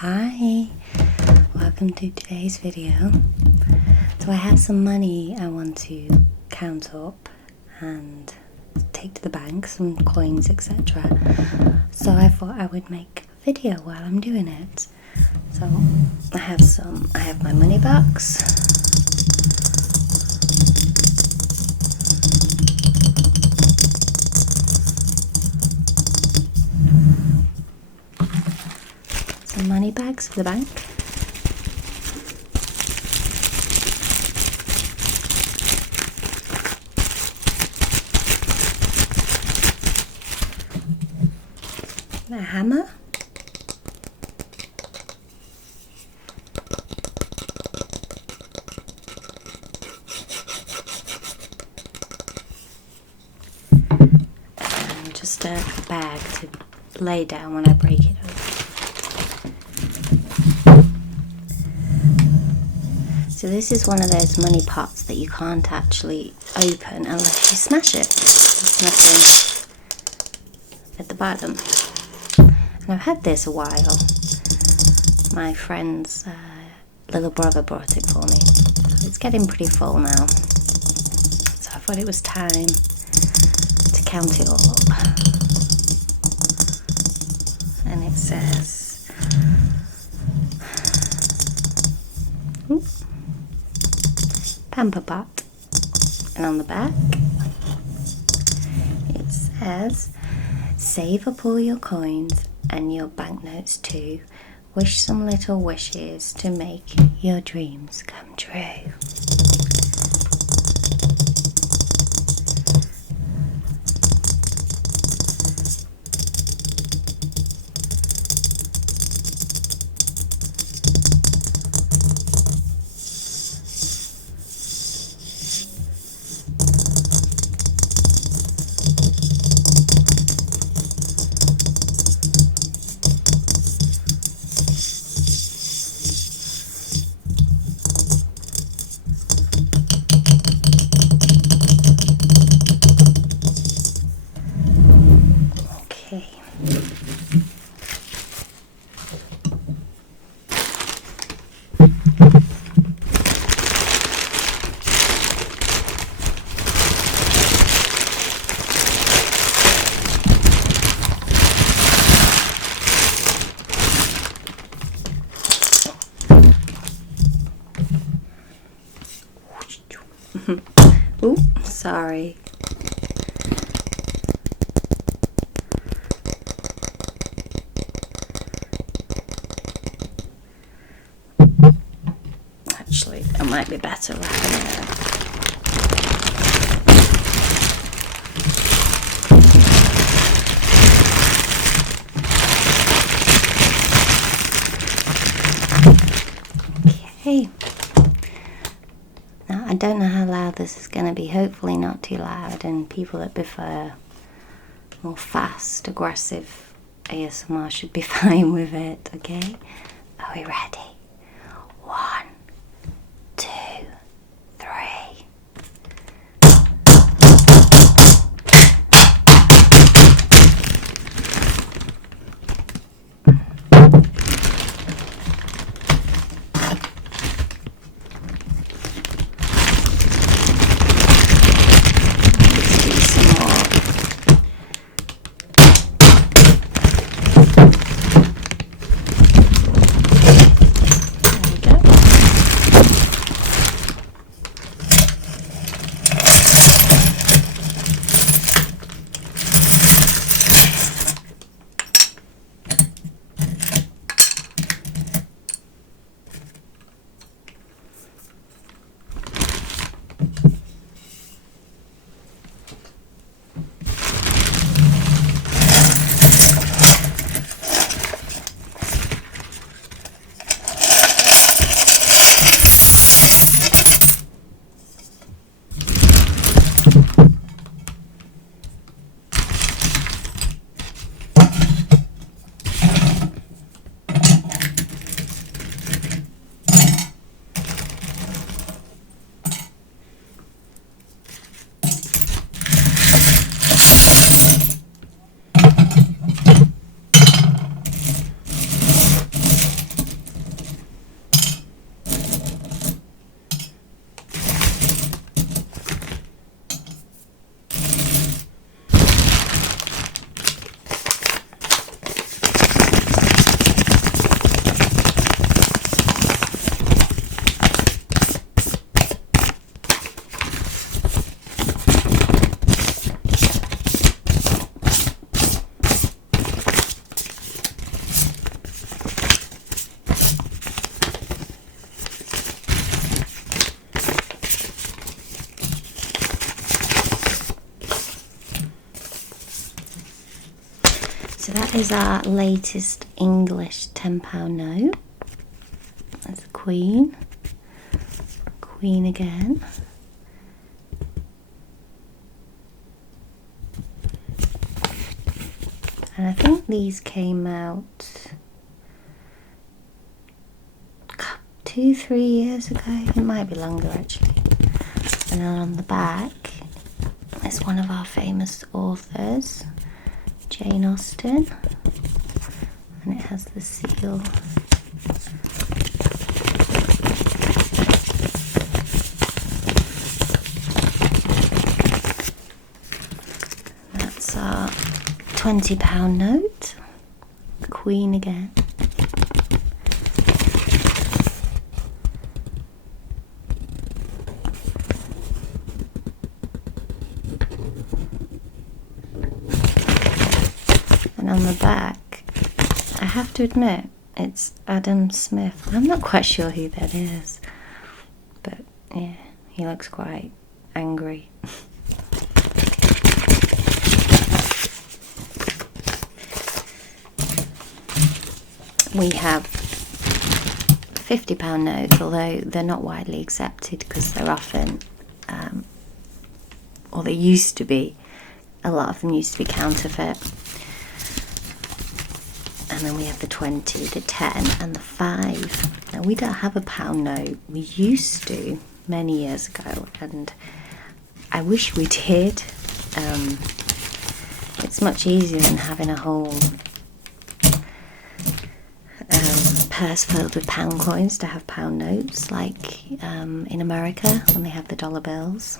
Hi, welcome to today's video. So I have some money I want to count up and take to the bank, some coins, etc. So I thought I would make a video while I'm doing it. So I have my money box. Some money bags for the bank. A hammer. And just a bag to lay down when I break it open. So this is one of those money pots that you can't actually open unless you smash it. There's nothing at the bottom. And I've had this a while. My friend's little brother brought it for me. So it's getting pretty full now. So I thought it was time to count it all up. And it says... Pamper pot, and on the back it says, save up all your coins and your banknotes too, wish some little wishes to make your dreams come true. Ooh, sorry. Actually, it might be better wrapping it up. Okay. Now, I don't know how loud this is going to be. Hopefully not too loud, and people that prefer more fast, aggressive ASMR should be fine with it, okay? Are we ready? 1, 2, 3. Let's do some more. that is our latest English £10 note. That's the Queen. Queen again. And I think these came out 2-3 years ago. It might be longer actually. And then on the back is one of our famous authors, Jane Austen, and it has the seal. That's our £20 note, Queen again. And on the back, I have to admit, it's Adam Smith. I'm not quite sure who that is, but yeah, he looks quite angry. We have £50 notes, although they're not widely accepted because they're often, or they used to be, a lot of them used to be counterfeit. And then we have the 20, the 10 and the 5. Now we don't have a pound note. We used to many years ago, and I wish we did. It's much easier than having a whole purse filled with pound coins to have pound notes, like in America when they have the dollar bills.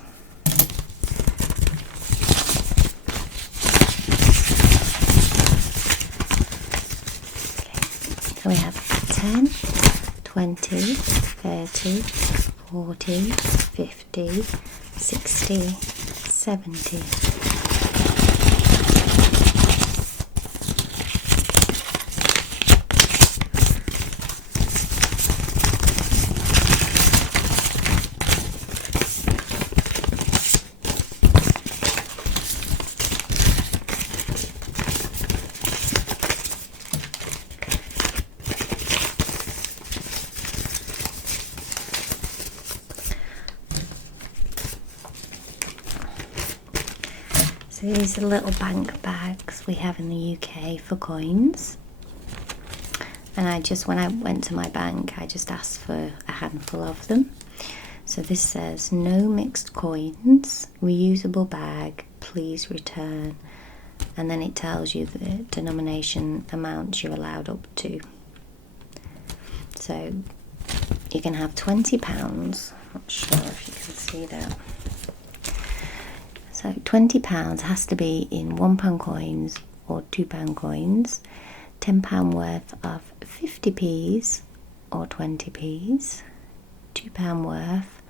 So we have 10, 20, 30, 40, 50, 60, 70. So these are little bank bags we have in the UK for coins. And when I went to my bank, I just asked for a handful of them. So this says, no mixed coins, reusable bag, please return. And then it tells you the denomination amounts you're allowed up to. So you can have £20. Not sure if you can see that. So £20 has to be in £1 coins or £2 coins, £10 worth of 50p's or 20p's, £2 worth,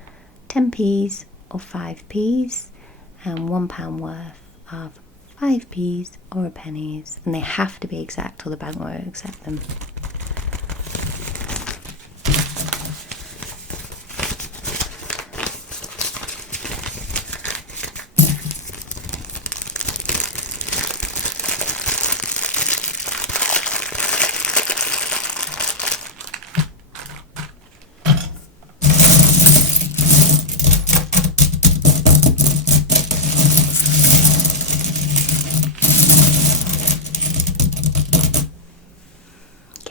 10p's or 5p's, and £1 worth of 5p's or a pennies. And they have to be exact or the bank won't accept them.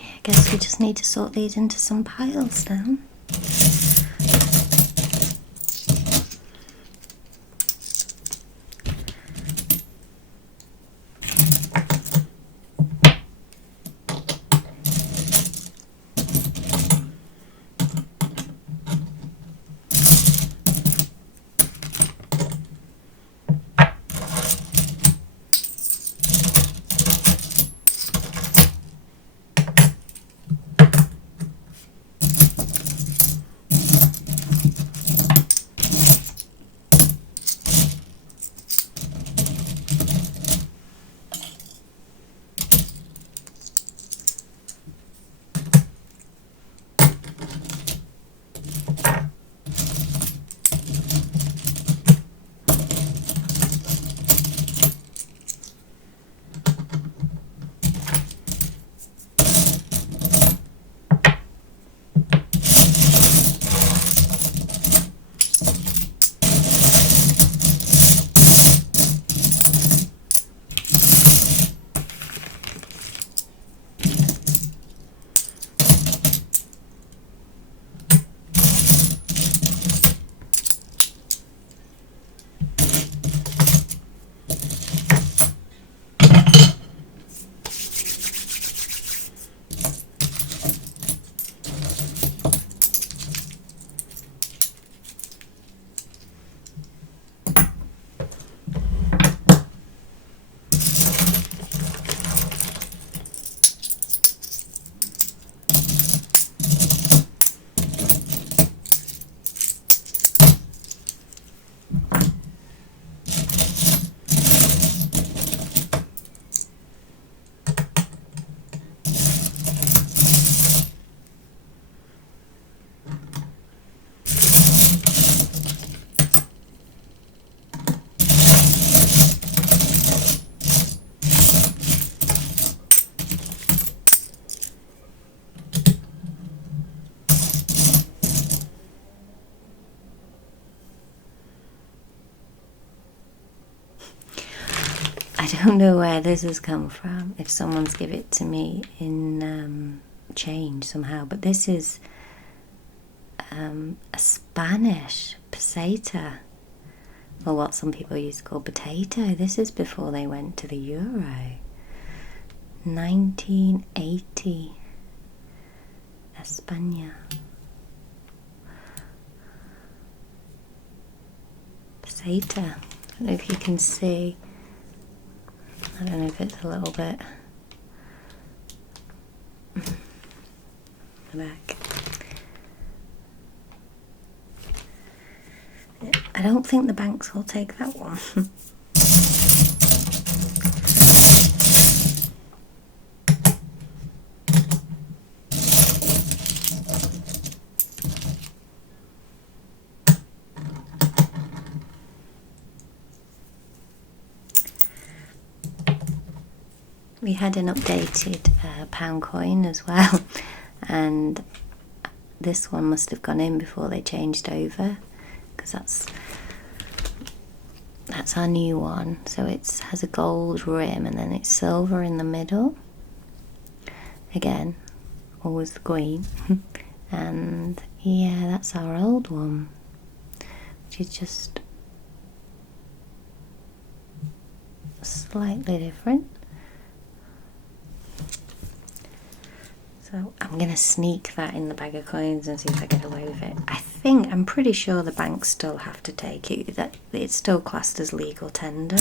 I guess we just need to sort these into some piles now. don't know where this has come from, if someone's give it to me in change somehow, but this is a Spanish peseta, or what some people used to call potato. This is before they went to the euro. 1980, España. Peseta. I don't know if you can see. I don't know if it's a little bit back. I don't think the banks will take that one. We had an updated pound coin as well, and this one must have gone in before they changed over, because that's our new one. So it has a gold rim and then it's silver in the middle. Again, always the green. And yeah, that's our old one, which is just slightly different. So I'm going to sneak that in the bag of coins and see if I get away with it. I'm pretty sure the banks still have to take it, that it's still classed as legal tender.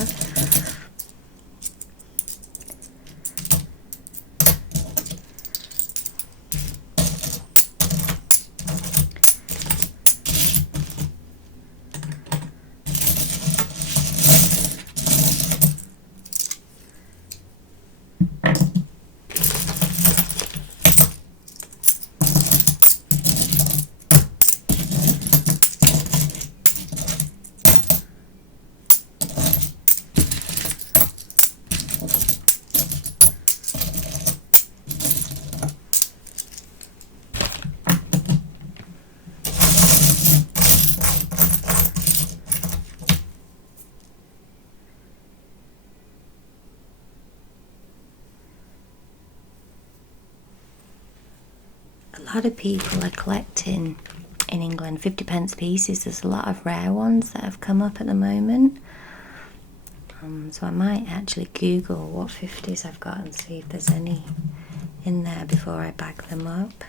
A lot of people are collecting in England 50p pieces. There's a lot of rare ones that have come up at the moment. So I might actually Google what 50s I've got and see if there's any in there before I bag them up.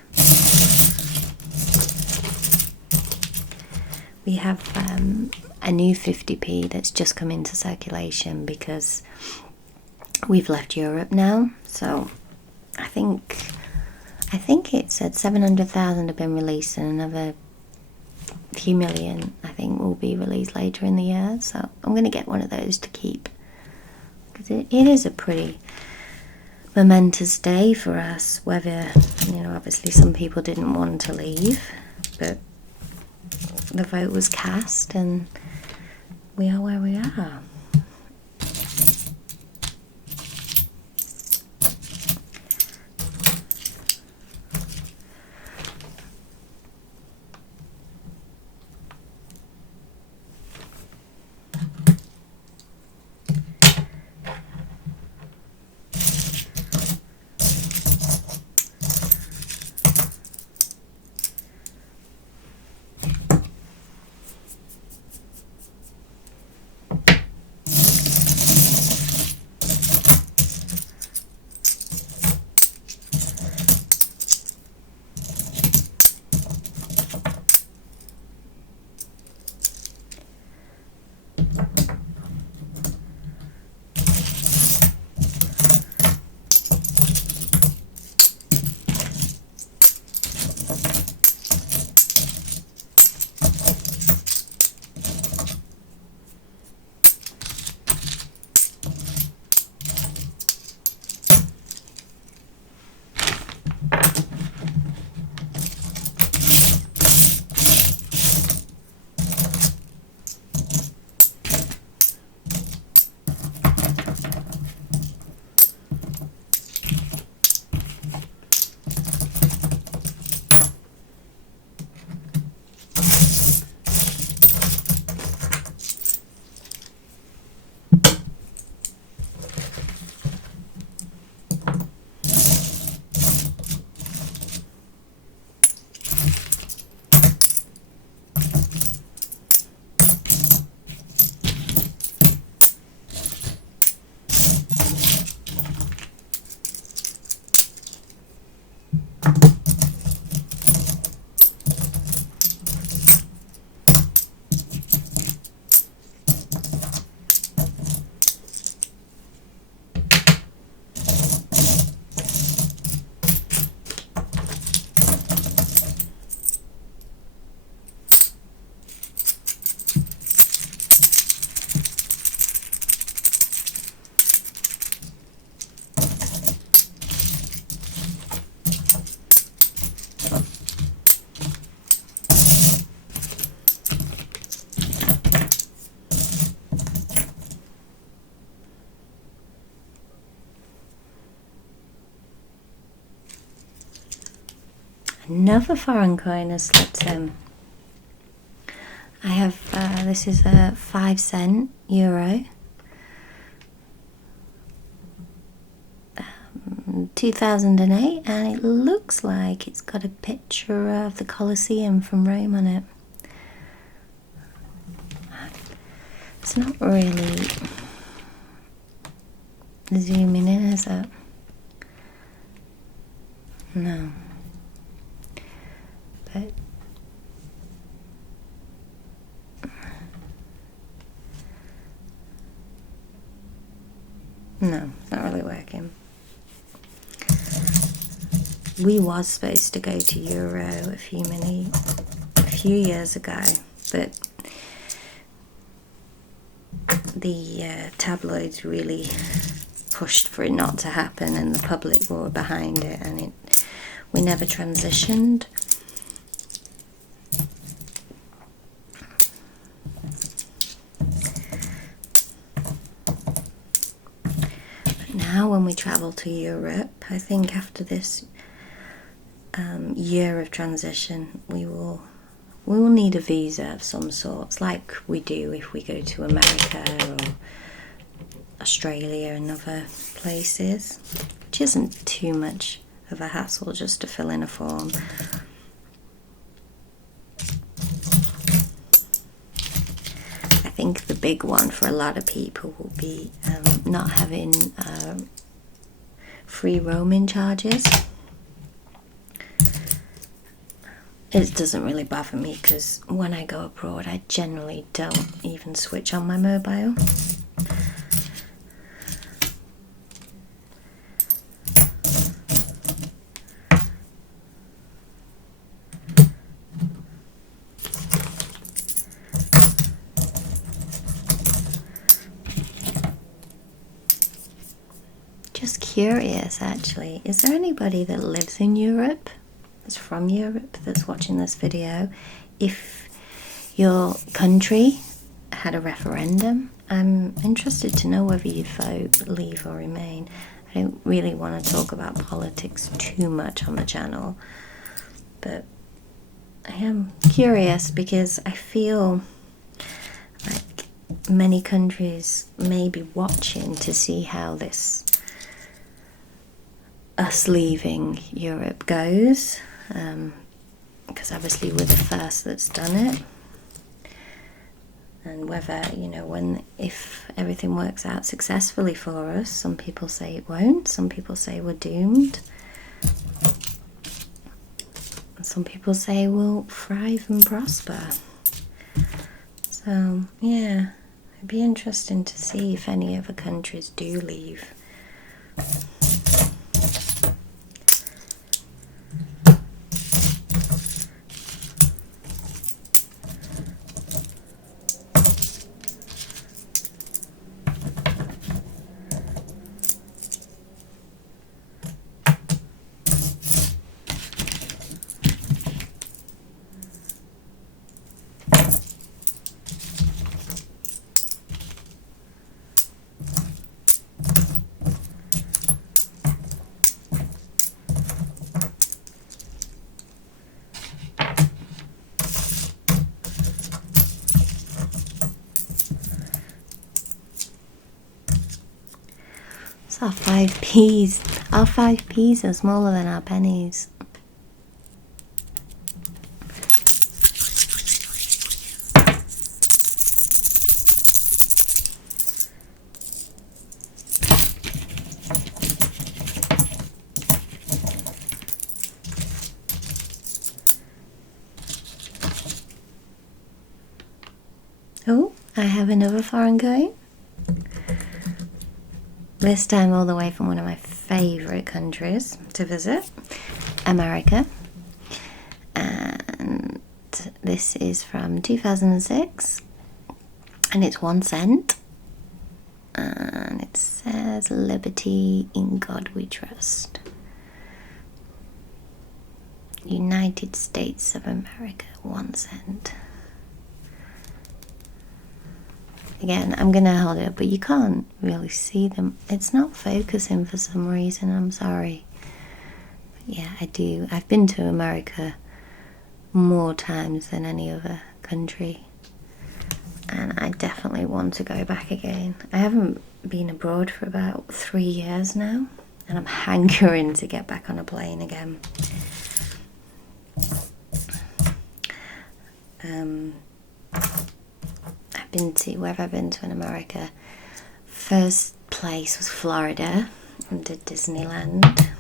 We have a new 50p that's just come into circulation because we've left Europe now. So I think it said 700,000 have been released and another few million I think will be released later in the year. So I'm going to get one of those to keep, because it is a pretty momentous day for us, whether, obviously some people didn't want to leave, but the vote was cast and we are where we are. Another foreign coin has slipped in. I have, this is a 5 cent euro. 2008, and it looks like it's got a picture of the Colosseum from Rome on it. It's not really zooming in, is it? No. But no, it's not really working. We was supposed to go to Euro a few years ago, but the tabloids really pushed for it not to happen, and the public were behind it, and we never transitioned. But now when we travel to Europe, I think after this year of transition, we will need a visa of some sorts, like we do if we go to America or Australia and other places, which isn't too much of a hassle, just to fill in a form. I think the big one for a lot of people will be not having free roaming charges. It doesn't really bother me because when I go abroad, I generally don't even switch on my mobile. Just curious, actually, is there anybody that lives in Europe, that's from Europe, that's watching this video? If your country had a referendum, I'm interested to know whether you'd vote leave or remain. I don't really want to talk about politics too much on the channel, but I am curious because I feel like many countries may be watching to see how this us leaving Europe goes, because obviously we're the first that's done it, and whether, if everything works out successfully for us. Some people say it won't, some people say we're doomed, and some people say we'll thrive and prosper. So yeah, it'd be interesting to see if any other countries do leave. Our 5p's. Our 5p's are smaller than our pennies. Oh, I have another foreign coin. This time all the way from one of my favourite countries to visit, America. And this is from 2006, and it's 1 cent. And it says, "Liberty, in God we trust. United States of America, 1 cent. Again, I'm going to hold it up, but you can't really see them. It's not focusing for some reason, I'm sorry. yeah, I do. I've been to America more times than any other country, and I definitely want to go back again. I haven't been abroad for about 3 years now, and I'm hankering to get back on a plane again. Where have I been to in America? First place was Florida, and did Disneyland.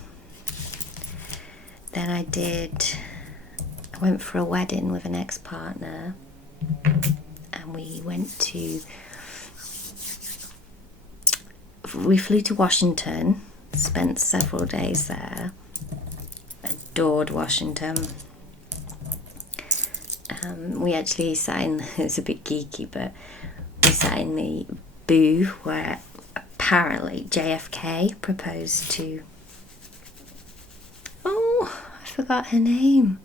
Then I went for a wedding with an ex-partner, and we flew to Washington, spent several days there, adored Washington. We actually sat in, it's a bit geeky, but we sat in the booth where apparently JFK proposed to, I forgot her name,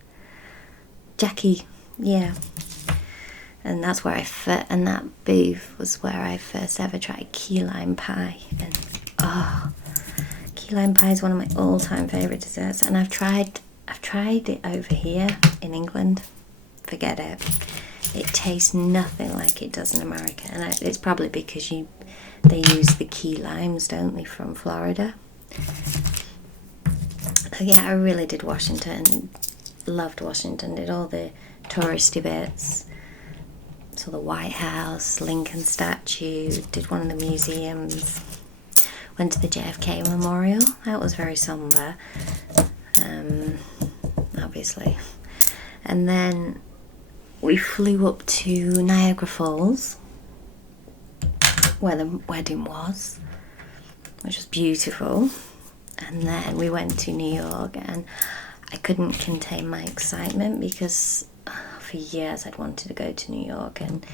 Jackie, yeah. And that's where and that booth was where I first ever tried key lime pie. And key lime pie is one of my all-time favourite desserts. And I've tried it over here in England. Forget it. It tastes nothing like it does in America, and it's probably because they use the key limes, don't they, from Florida. So yeah, I really did Washington. Loved Washington. Did all the touristy bits. So the White House, Lincoln statue. Did one of the museums. Went to the JFK Memorial. That was very somber. Obviously. And then we flew up to Niagara Falls, where the wedding was, which was beautiful. And then we went to New York, and I couldn't contain my excitement because for years I'd wanted to go to New York. And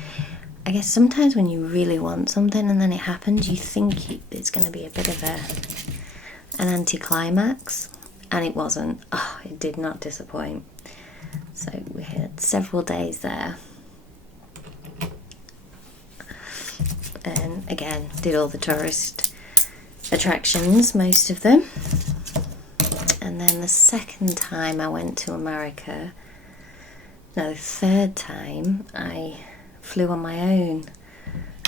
I guess sometimes when you really want something and then it happens, you think it's going to be a bit of an anticlimax, and it wasn't. It did not disappoint. So we had several days there, and again did all the tourist attractions, most of them. And then the second time I went to America, no, the third time, I flew on my own.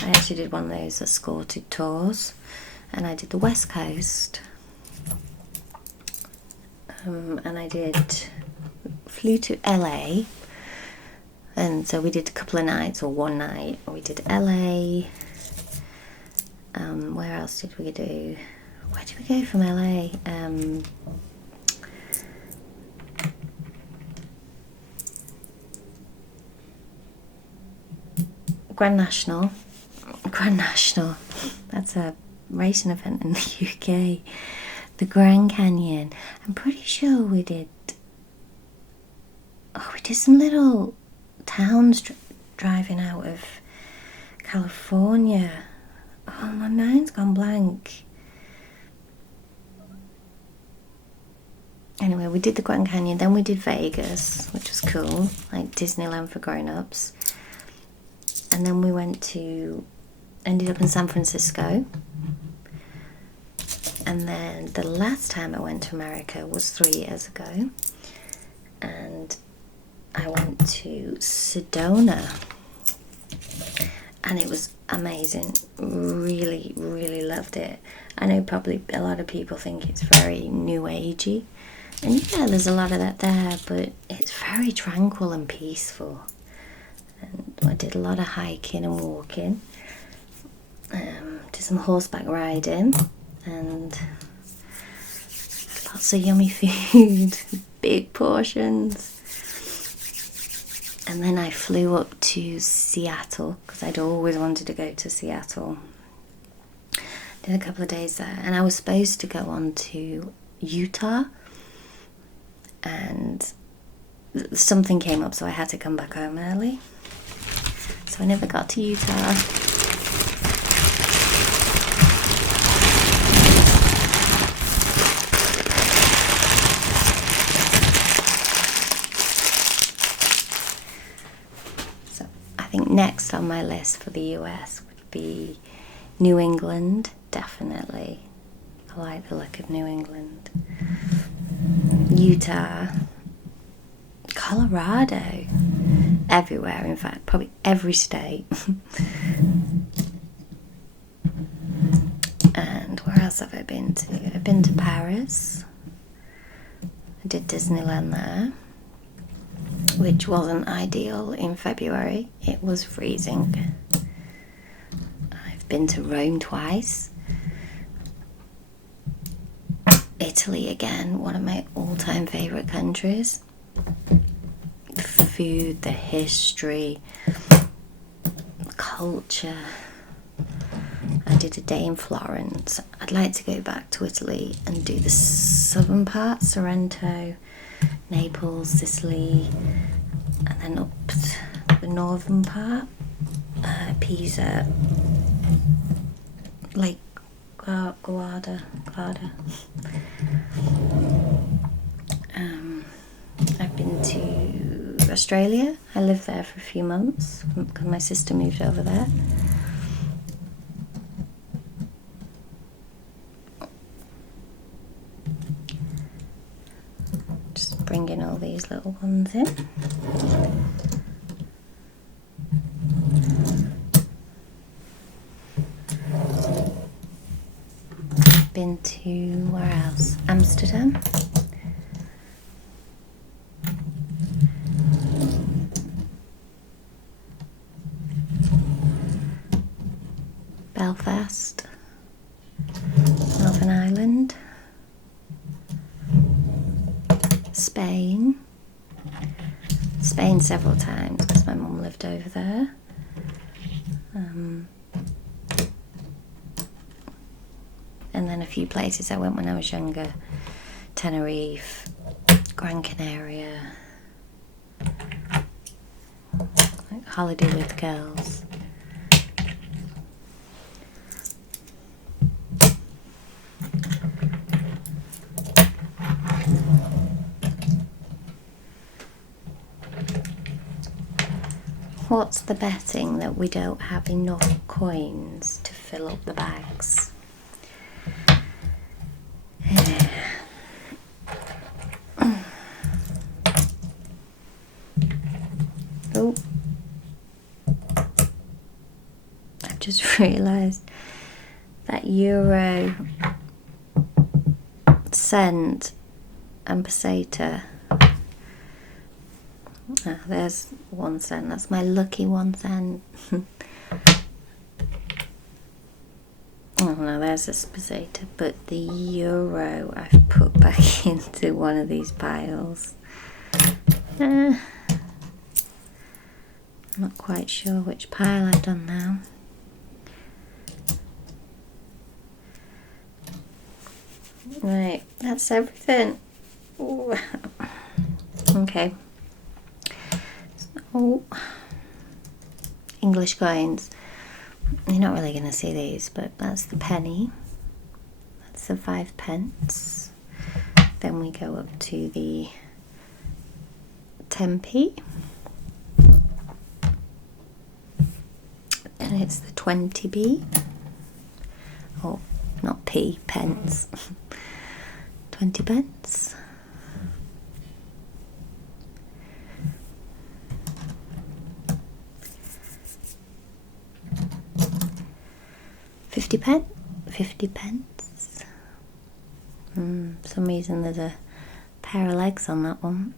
I actually did one of those escorted tours, and I did the West Coast, and I flew to LA, and so we did a couple of nights, or one night. We did LA. Where else did we do? Where did we go from LA? Grand National. That's a racing event in the UK. The Grand Canyon. I'm pretty sure we did some little towns driving out of California. My mind's gone blank. Anyway, we did the Grand Canyon, then we did Vegas, which was cool, like Disneyland for grown-ups. And then we ended up in San Francisco. And then the last time I went to America was 3 years ago. And I went to Sedona, and it was amazing. Really, really loved it. I know probably a lot of people think it's very new agey, and yeah, there's a lot of that there, but it's very tranquil and peaceful. And I did a lot of hiking and walking, did some horseback riding, and lots of yummy food, big portions. And then I flew up to Seattle, because I'd always wanted to go to Seattle. Did a couple of days there, and I was supposed to go on to Utah, and something came up, so I had to come back home early. So I never got to Utah. I think next on my list for the US would be New England, definitely. I like the look of New England. Utah, Colorado, everywhere, in fact, probably every state. And where else have I been to? I've been to Paris. I did Disneyland there, which wasn't ideal in February. It was freezing. I've been to Rome twice. Italy again, one of my all-time favourite countries. The food, the history, the culture. I did a day in Florence. I'd like to go back to Italy and do the southern part, Sorrento, Naples, Sicily, and then up to the northern part, Pisa, Lake Garda. I've been to Australia. I lived there for a few months because my sister moved over there. Just bringing all these little ones in. Been to, where else? Amsterdam. Belfast. Northern Ireland. Spain. Spain several times because my mum lived over there. And then a few places I went when I was younger. Tenerife, Gran Canaria, like holiday with girls. What's the betting that we don't have enough coins to fill up the bags? Oh, I've just realised that euro, cent and peseta. Ah, there's 1 cent. That's my lucky 1 cent. Oh no, there's a peseta, but the euro I've put back into one of these piles. I'm not quite sure which pile I've done now. Right, that's everything. Ooh. Okay. Oh, English coins. You're not really going to see these, but that's the penny. That's the 5 pence. Then we go up to the 10p. And it's the 20p. Oh, not p, pence. 20 pence. £50. For some reason there's a pair of legs on that one.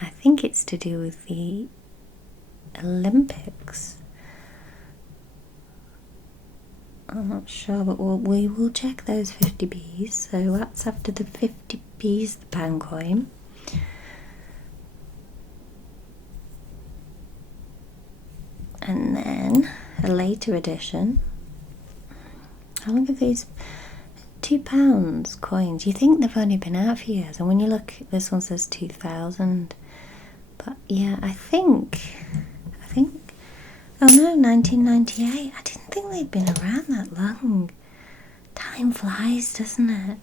I think it's to do with the Olympics. I'm not sure, but we will check those 50p's. So that's after the 50p's, the pound coin. And then a later edition. How long have these? £2 coins. You think they've only been out for years, and when you look, this one says 2000. But yeah, I think. Oh no, 1998. I didn't think they'd been around that long. Time flies, doesn't it?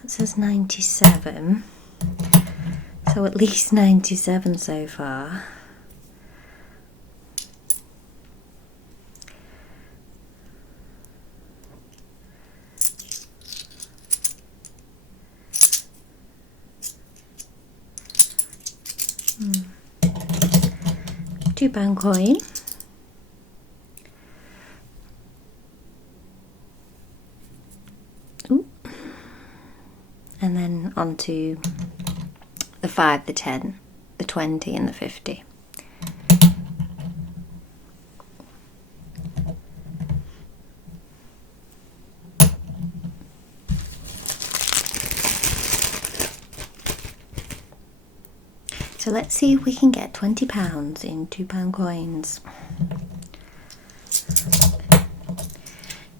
That says 97. So at least 97 so far. £2 coin. Ooh. And then onto the 5, the 10, the 20 and the 50. So let's see if we can get £20 in £2 coins.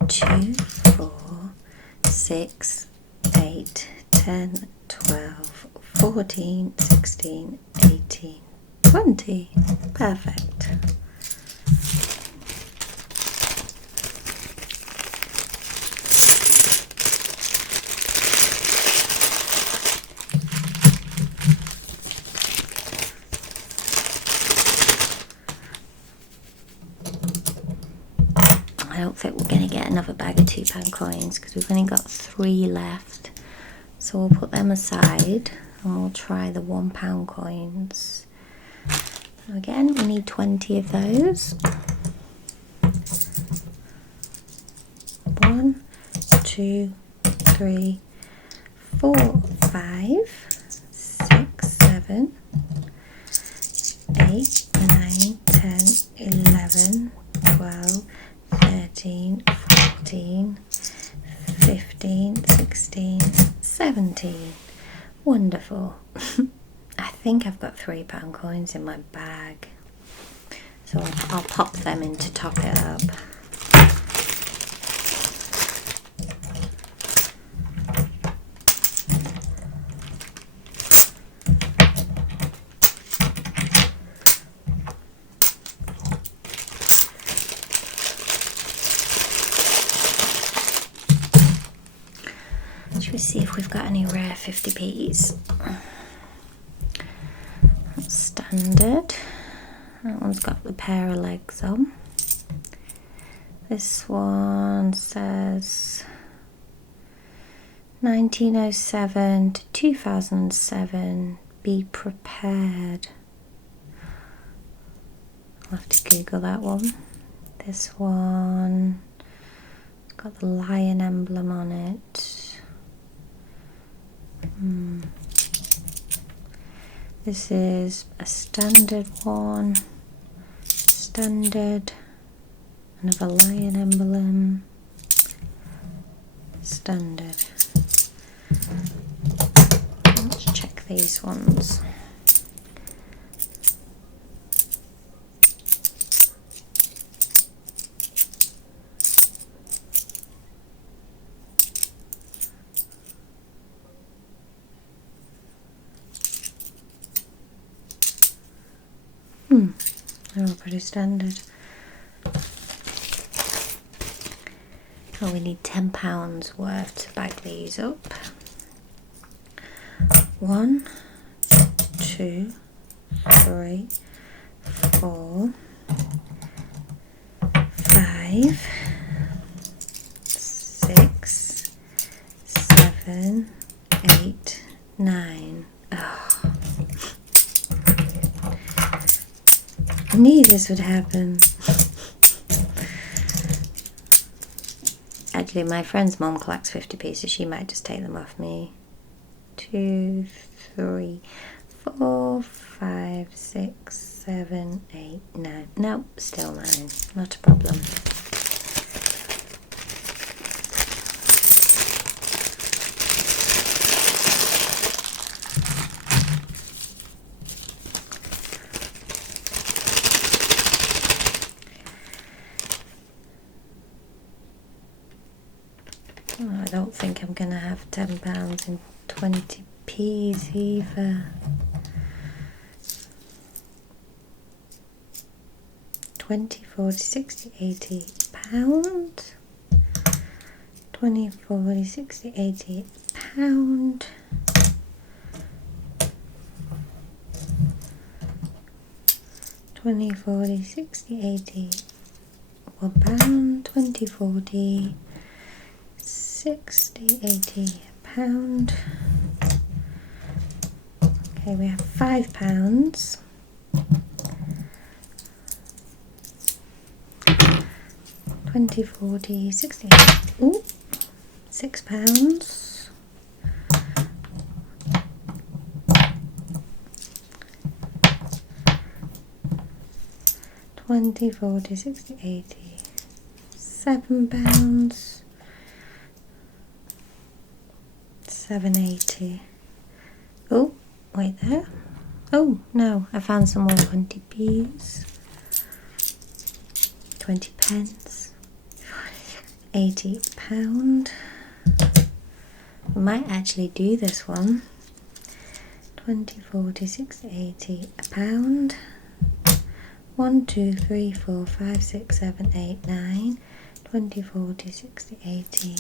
2, 4, 6, 8, 10, 12, 14, 16, 18, 20. Perfect. I don't think we're going to get another bag of £2 coins because we've only got 3 left. So we'll put them aside and we'll try the £1 coins. Again, we need 20 of those. 1, 2, 3, 4, 5, 6, 7, 8, 9, 10, 11, 12, 13, 14, 15, 16, 17. Wonderful. I think I've got £3 coins in my bag. So I'll pop them in to top it up. Should we see if we've got any rare 50p's? That's standard. That one's got the pair of legs on. This one says 1907 to 2007. Be prepared. I'll have to Google that one. This one, it's got the lion emblem on it. This is a standard one, standard, another lion emblem, standard. Let's check these ones. They're all pretty standard. Oh, we need £10 worth to bag these up. 1, 2, 3, 4, 5, 6, 7, 8, 9. Oh. I knew this would happen. Actually, my friend's mom collects 50p, so she might just take them off me. 2, 3, 4, 5, 6, 7, 8, 9. Nope, still 9. Not a problem. Oh, I don't think I'm going to have £10 in 20p's either. 20, 40, 60, 80 pound. 20, 40, 60, 80 pound. 20, 40, 60, 80 £1. 20, 40, 60, 80 pound. Okay, we have £5. 20, 40, 60. Ooh, £6. 20, 40, 60, 80, £7, 7.80. Oh, wait there. Oh no, I found some more 20p's. 20 pence. £80. We might actually do this one. 20, 40, 60, 80, £1. 1, 2, 3, 4, 5, 6, 7, 8, 9, 20, 40, 60, 80.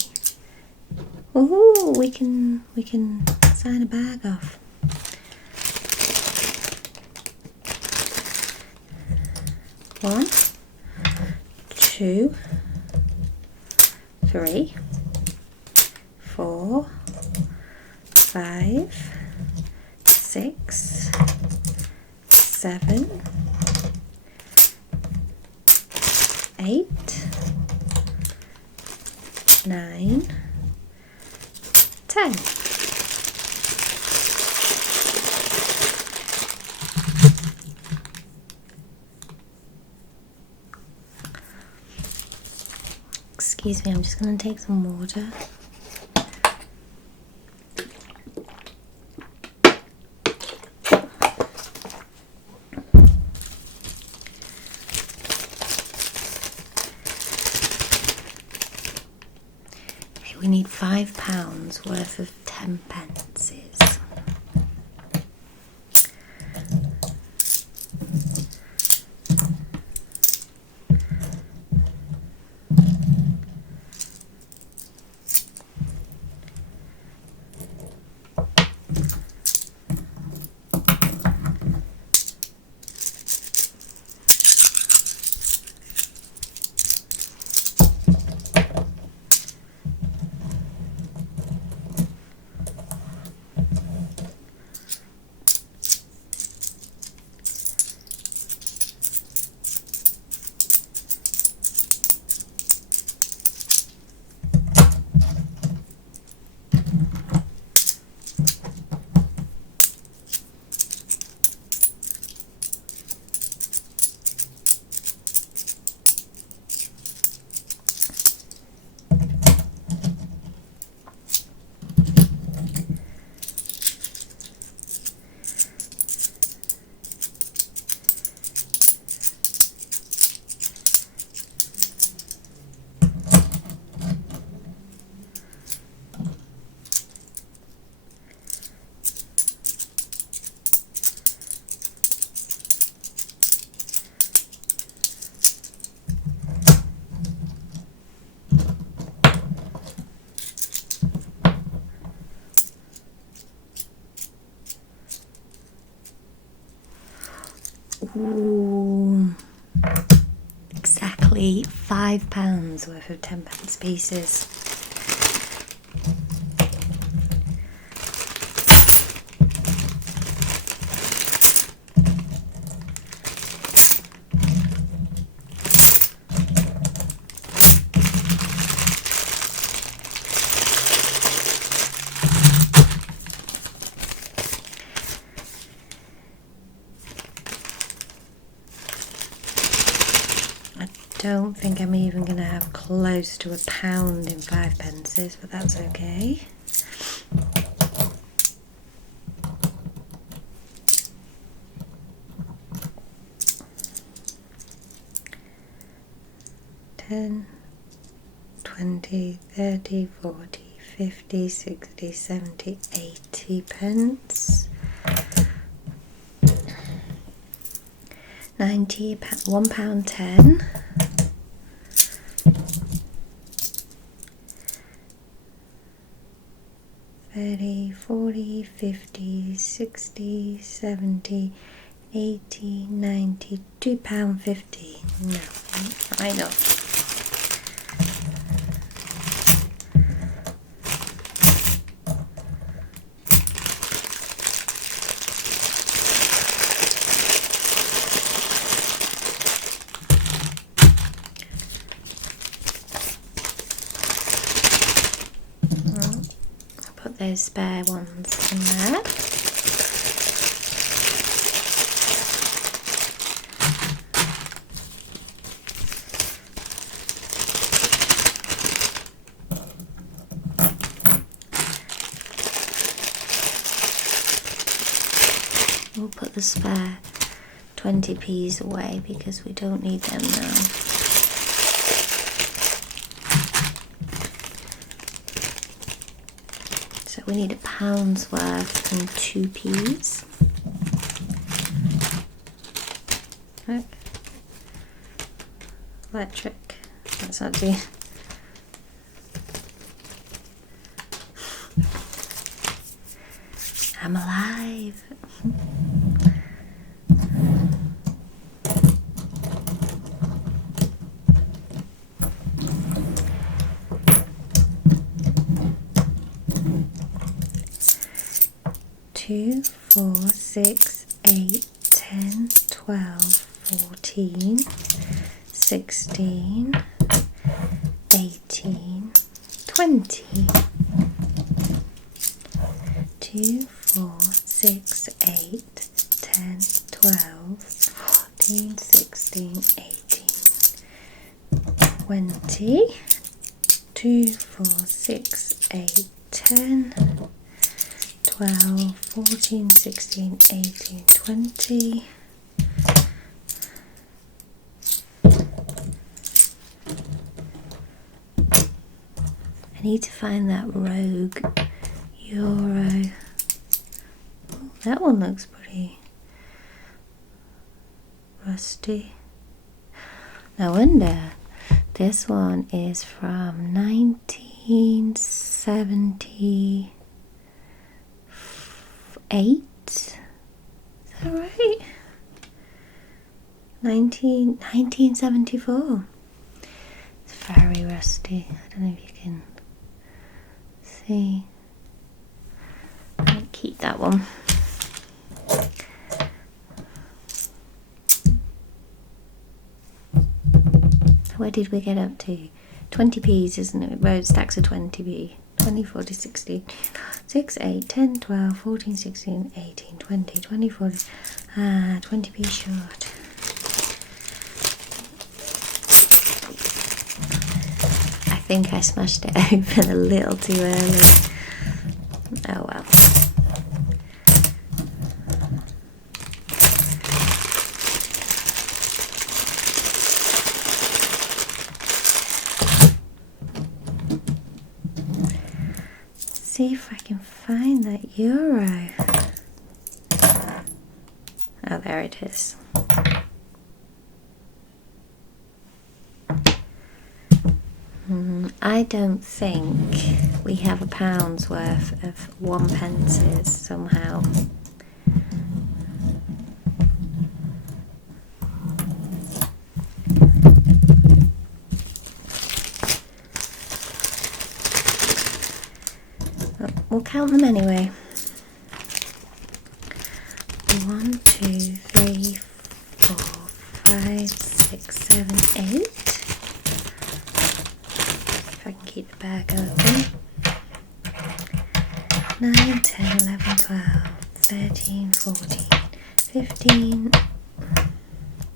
Ooh, we can sign a bag off. One, 2, 3, 4, 5, 6, 7, 8, 9, 10. Excuse me, I'm just going to take some water. We need £5 worth of 10 pences. Ooh, exactly £5 worth of 10 pence pieces. I don't think I'm even going to have close to £1 in 5 pences, but that's okay. £10, 20, 30, 40, 50, 60, 70, 80 pence. 90, £1.10. 30, 40, 50, 60, 70, 80, 90, £2.50. No, I know. those spare ones in there. We'll put the spare 20p's away because we don't need them now. So we need £1 worth and 2p's. Look. Electric. That's not do. I'm alive. Two, 4, 6, 8, 10, 12, 14, 16, 18, 20. 2, 4, 6, 8, 10, 12, 14, 16, 18, 20. 2, 4, 6, 8, 10, 12, 14, 16, 18, 20. I need to find that rogue euro. Oh, that one looks pretty rusty. No wonder. This one is from 1978. Is that right? 1974. It's very rusty. I don't know if you can see. I'll keep that one. Where did we get up to? 20p's, isn't it? Road stacks of 20p. 20, 40, 60, 6, 8, 10, 12, 14, 16, 18, 20, 20, 40. 20p short. I think I smashed it open a little too early. Oh well. See if I can find that euro. Oh, there it is. I don't think we have £1 worth of 1p somehow. We'll count them anyway. 1, 2, 3, 4, 5, 6, 7, 8. If I can keep the bag open. 9, 10, 11, 12, 13, 14, 15,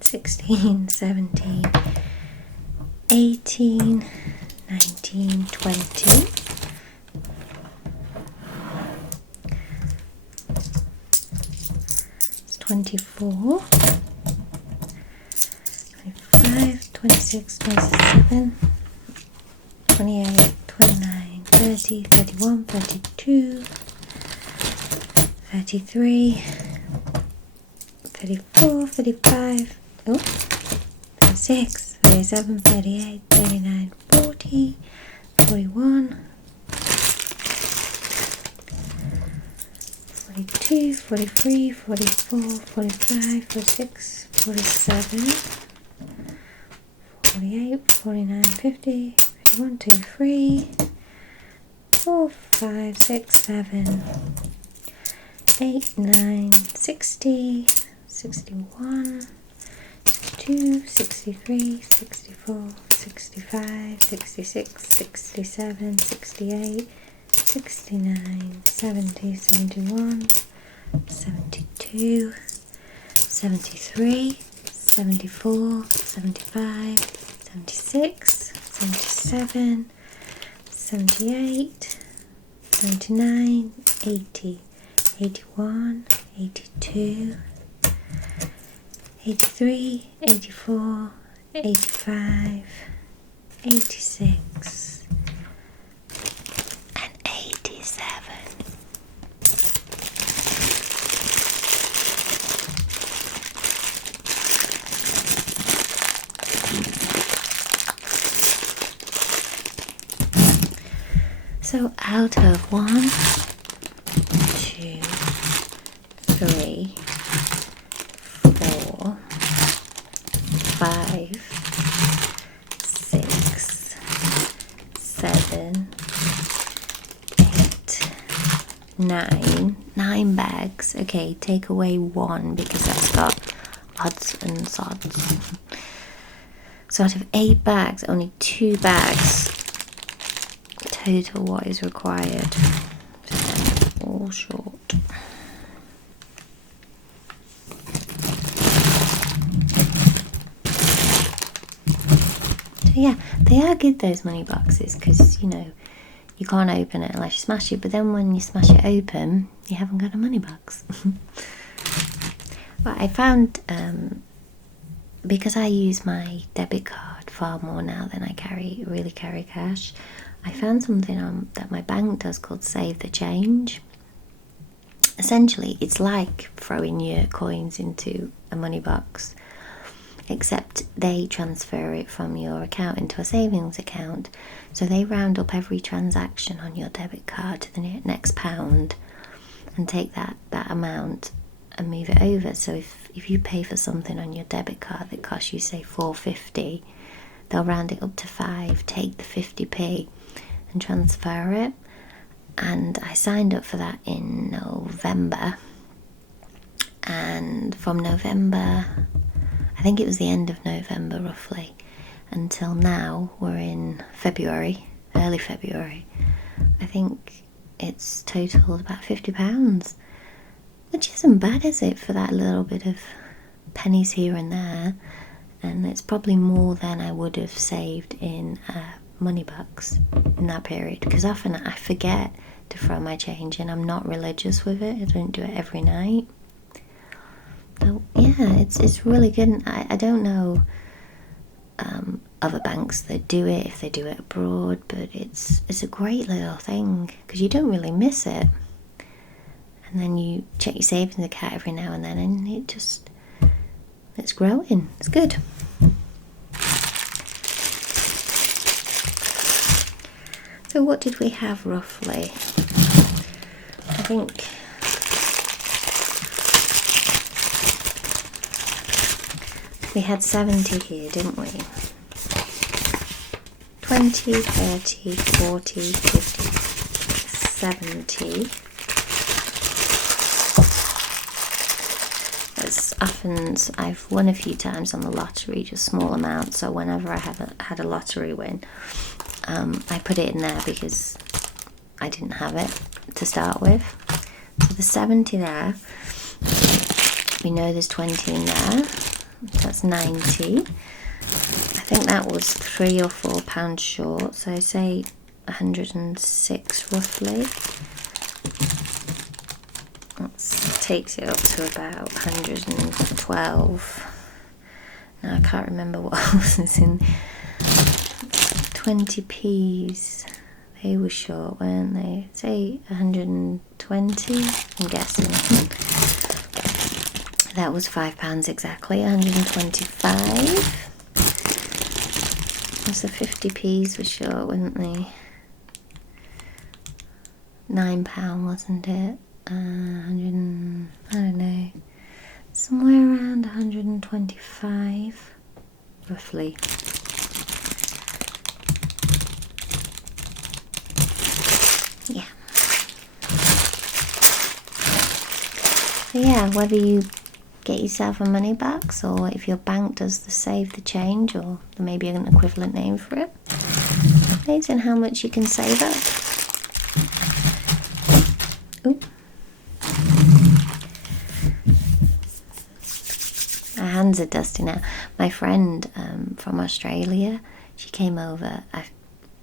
16, 17, 18, 19, 20. 24, 25, 26, 27, 28, 29, 30, 31, 32, 33, 34, 35, 36, 37, 38, 39, 40, 41, 42, 43, 44, 45, 46, 47, 48, 49, 50, 51, 2, 3, 4, 5, 6, 7, 8, 9, 60, 61, 62, 63, 64, 65, 66, 67, 68, 69, 70, 71, 72, 73, 74, 75, 76, 77, 78, 79, 80, 81, 82, 83, 84, 85, 86, and 87. So out of 1, 2, 3, 4, 5, 6, 7, 8, 9 bags. Okay, take away 1 because that's got odds and sods. So out of 8 bags, only 2 bags total what is required. So they're all short. So yeah, they are good, those money boxes, because you know you can't open it unless you smash it, but then when you smash it open you haven't got a money box. But I found because I use my debit card far more now than I really carry cash, I found something that my bank does called Save the Change. Essentially, it's like throwing your coins into a money box, except they transfer it from your account into a savings account. So they round up every transaction on your debit card to the next pound and take that amount and move it over. So if you pay for something on your debit card that costs you, say, $4.50, they'll round it up to 5, take the 50p and transfer it. And I signed up for that in November, and from November, I think it was the end of November roughly, until now we're in February, early February, I think it's totaled about £50, which isn't bad, is it, for that little bit of pennies here and there. And it's probably more than I would have saved in money box in that period, because often I forget to throw my change in. I'm not religious with it. I don't do it every night. So yeah, it's really good. And I don't know other banks that do it, if they do it abroad, but it's a great little thing because you don't really miss it. And then you check your savings account every now and then, and it's growing. It's good. So what did we have roughly? I think we had 70 here, didn't we? 20, 30, 40, 50, 70. As often as I've won a few times on the lottery, just small amounts, so whenever I had a lottery win, I put it in there because I didn't have it to start with. So the 70 there, we know there's 20 in there, that's 90. I think that was £3 or £4 short, so say 106 roughly. That takes it up to about 112. Now I can't remember what else is in 20p's. They were short, weren't they? Say 120, I'm guessing. That was £5 exactly, 125. So 50p's were short, weren't they? £9, wasn't it? 100, I don't know, somewhere around 125, roughly. Yeah. So yeah, whether you get yourself a money box, or if your bank does the Save the Change, or there may be an equivalent name for it, amazing how much you can save up. Ooh. My hands are dusty now. My friend from Australia, she came over.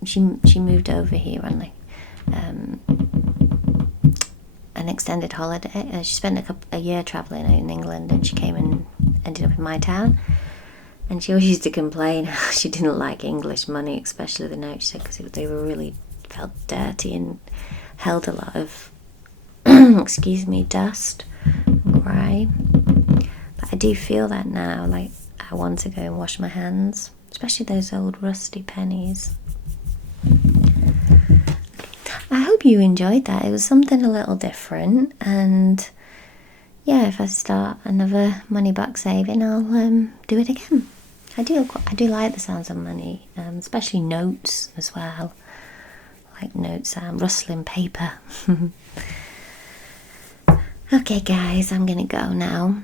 She moved over here on like an extended holiday. She spent a year travelling in England, and she came and ended up in my town. And she always used to complain how she didn't like English money, especially the notes, because they were really felt dirty and held a lot of excuse me, dust, grey. But I do feel that now, like I want to go and wash my hands, especially those old rusty pennies. I hope you enjoyed that. It was something a little different, and yeah, if I start another money box saving, I'll do it again. I do like the sounds of money, especially notes as well. Like note sound, rustling paper. Okay guys, I'm gonna go now,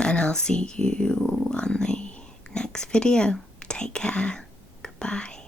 and I'll see you on the next video. Take care. Goodbye.